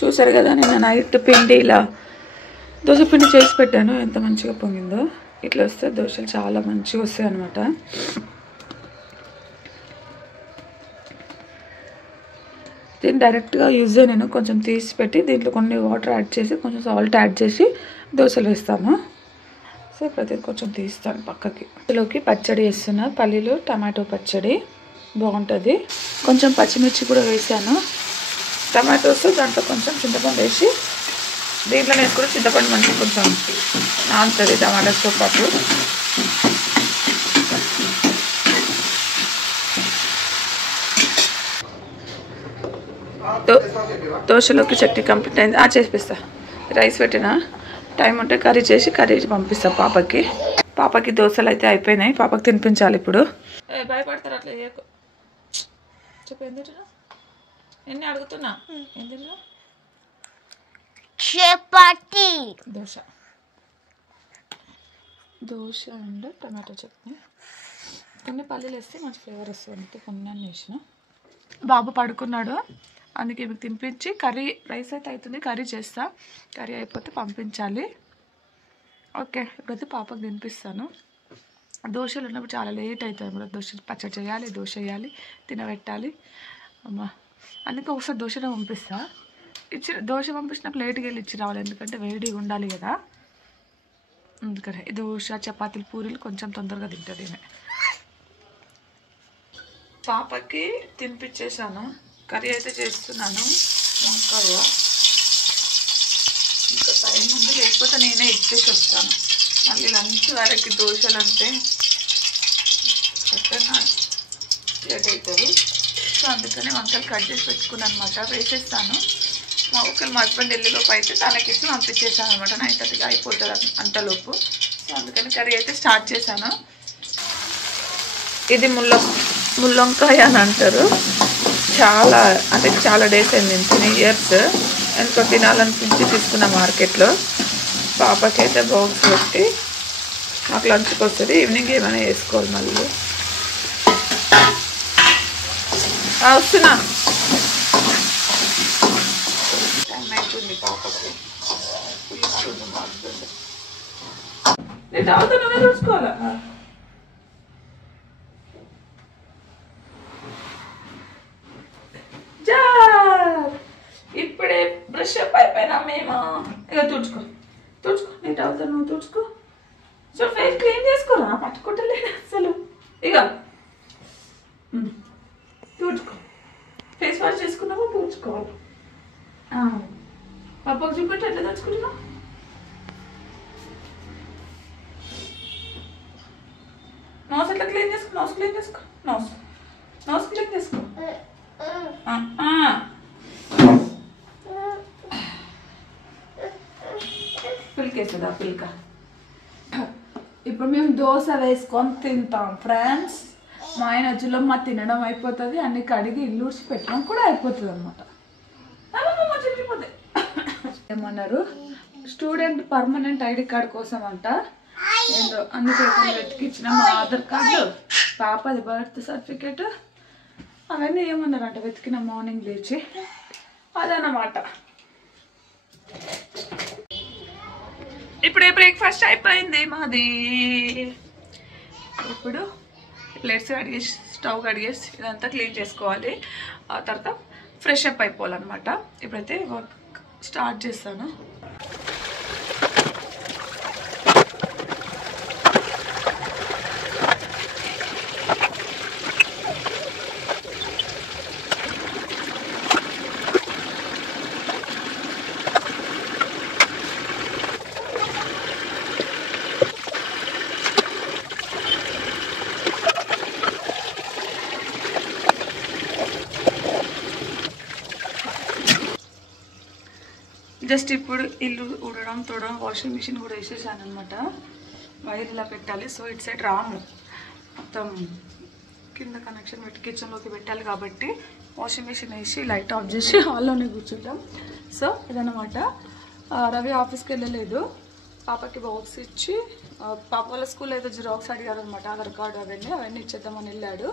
చూసారు కదా, నేను నైట్ పిండి ఇలా దోశ పిండి చేసి పెట్టాను. ఎంత మంచిగా పొంగిందో. ఇట్లా వస్తే దోశలు చాలా మంచిగా వస్తాయి అన్నమాట. దీన్ని డైరెక్ట్గా యూజ్ చేయ, నేను కొంచెం తీసి పెట్టి దీంట్లో కొన్ని వాటర్ యాడ్ చేసి కొంచెం సాల్ట్ యాడ్ చేసి దోశలు వేస్తాను. సో ప్రతి కొంచెం తీస్తాను పక్కకి. ఇందులోకి పచ్చడి వేస్తున్నా, పల్లీలు టమాటో పచ్చడి బాగుంటుంది. కొంచెం పచ్చిమిర్చి కూడా వేసాను, టమాటోస్, దాంట్లో కొంచెం చింతపండు వేసి దీంట్లో నేను కూడా చింతపండు మంచిగా కొంచెం నానుతుంది టమాటోస్తో పాటు. దోశలోకి చట్నీ కంప్లీట్ అయింది. చేపిస్తా. రైస్ పెట్టిన, టైం ఉంటే కర్రీ చేసి పంపిస్తా పాపకి. పాపకి దోశలు అయితే అయిపోయినాయి, పాపకి తినిపించాలి ఇప్పుడు. భయపడతారు అట్లా చేయకు. చెప్పు ఎందుకు ఎన్ని అడుగుతున్నా. ఎందులో చపాతీ దోశ అండ్ టమాటో చట్నీ. కొన్ని పల్లీలు వేస్తే మంచి ఫ్లేవర్ వస్తుంది. కొన్ని అన్నీ వేసిన. బాబు పడుకున్నాడు, అందుకే మీకు తినిపించి కర్రీ, రైస్ అయితే అవుతుంది, కర్రీ చేస్తా. కర్రీ అయిపోతే పంపించాలి. ఓకే, ఇప్పుడైతే పాపకు తినిపిస్తాను. దోశలు ఉన్నప్పుడు చాలా లేట్ అవుతుంది కూడా. దోశ పచ్చడి చేయాలి, దోశ వేయాలి, తినబెట్టాలి. అమ్మ, అందుకే ఒకసారి దోశనే పంపిస్తా. దోశ పంపించినప్పుడు లేట్గా వెళ్ళి ఇచ్చి రావాలి, ఎందుకంటే వేడిగా ఉండాలి కదా. అందుకనే దోశ, చపాతీలు, పూరీలు కొంచెం తొందరగా తింటుంది. పాపకి తినిపించేసాను, కర్రీ అయితే చేస్తున్నాను. వంకాయ ఇంకా టైం ఉంది, లేకపోతే నేనే ఇచ్చేసి వస్తాను. మళ్ళీ లంచ్ వరకు దోశలు అంటే ఎక్కడన్నా లేట్ అవుతుంది. సో అందుకని వంకాయలు కట్ చేసి పెట్టుకున్నాను అనమాట, వేసేస్తాను. మా హస్బెండ్ వెళ్ళిలోపు అయితే తనకిచ్చి పంపించేసాను అనమాట. 9:30కి అయిపోతుంది అంతలోపు. సో అందుకని కర్రీ అయితే స్టార్ట్ చేశాను. ఇది ముల్లంకాయ అని అంటారు. చాలా డేస్ అయింది, 3 years. ఎందుకో తినాలనిపించి తీసుకున్న మార్కెట్లో. పాపకి అయితే బాక్స్ పెట్టి మాకు లంచ్కి వస్తుంది. ఈవినింగ్ ఏమైనా వేసుకోవాలి. మళ్ళీ వస్తున్నా, టైం అవుతుంది పాపకి. నేను తాగుతున్నా, చూసుకోవాలా. ఇప్పుడే బ్రష్ అప్ అయిపోయినా మేము. ఇక తుడుచుకో, నేను అవుతాను, నువ్వు తుడుచుకో. సో ఫేస్ క్లీన్ చేసుకోరా, పట్టుకుంటలేదు అసలు. ఇక తుడుచుకో, ఫేస్ వాష్ చేసుకున్నావా, తుడుచుకోవాలి. పాపకు చూపెట్టి ఎట్లా తెచ్చుకుంటున్నావు. నోస్ ఎట్లా క్లీన్ చేసుకో, నోస్ క్లీన్ చేసుకో, నోస్ క్లీన్ చేసుకో. పిల్కేస్తుందా పిల్క. ఇప్పుడు మేము దోశ వేసుకొని తింటాం ఫ్రెండ్స్. మా ఆయన జులమ్మ తినడం అయిపోతుంది, అన్ని కడిగి ఇల్లు ఊడ్చి పెట్టడం కూడా అయిపోతుంది అనమాట. చెప్పిపోతే ఏమన్నారు, స్టూడెంట్ పర్మనెంట్ ఐడి కార్డు కోసం అంట. ఏంటో అందుకే వెతికిచ్చిన మా ఆధార్ కార్డు, పాపది బర్త్ సర్టిఫికేట్, అవన్నీ ఏమన్నారంట వెతికిన మార్నింగ్ లేచి. అదన్నమాట. ఇప్పుడే బ్రేక్ఫాస్ట్ అయిపోయింది మాది. ఇప్పుడు ప్లేట్స్ కడిగేసి, స్టవ్ కడిగేసి ఇదంతా క్లీన్ చేసుకోవాలి. ఆ తర్వాత ఫ్రెష్ అప్ అయిపోవాలన్నమాట. ఇప్పుడైతే వర్క్ స్టార్ట్ చేస్తాను. జస్ట్ ఇప్పుడు ఇల్లు ఊడడం, తోడడం, వాషింగ్ మిషన్ కూడా వేసేసాను అనమాట. వైర్ ఇలా పెట్టాలి. సో ఇటు సైడ్ రాము, మొత్తం కింద కనెక్షన్ పెట్టి కిచెన్లోకి పెట్టాలి కాబట్టి వాషింగ్ మిషన్ వేసి లైట్ ఆఫ్ చేసి హాల్లోనే కూర్చుంటాం. సో ఇదన్నమాట. రవి ఆఫీస్కి వెళ్ళలేదు, పాపకి బాక్స్ ఇచ్చి, పాప వాళ్ళ స్కూల్లో అయితే జిరాక్స్ అడిగారు అనమాట, ఆధార్ కార్డు అవన్నీ ఇచ్చేద్దామని వెళ్ళాడు.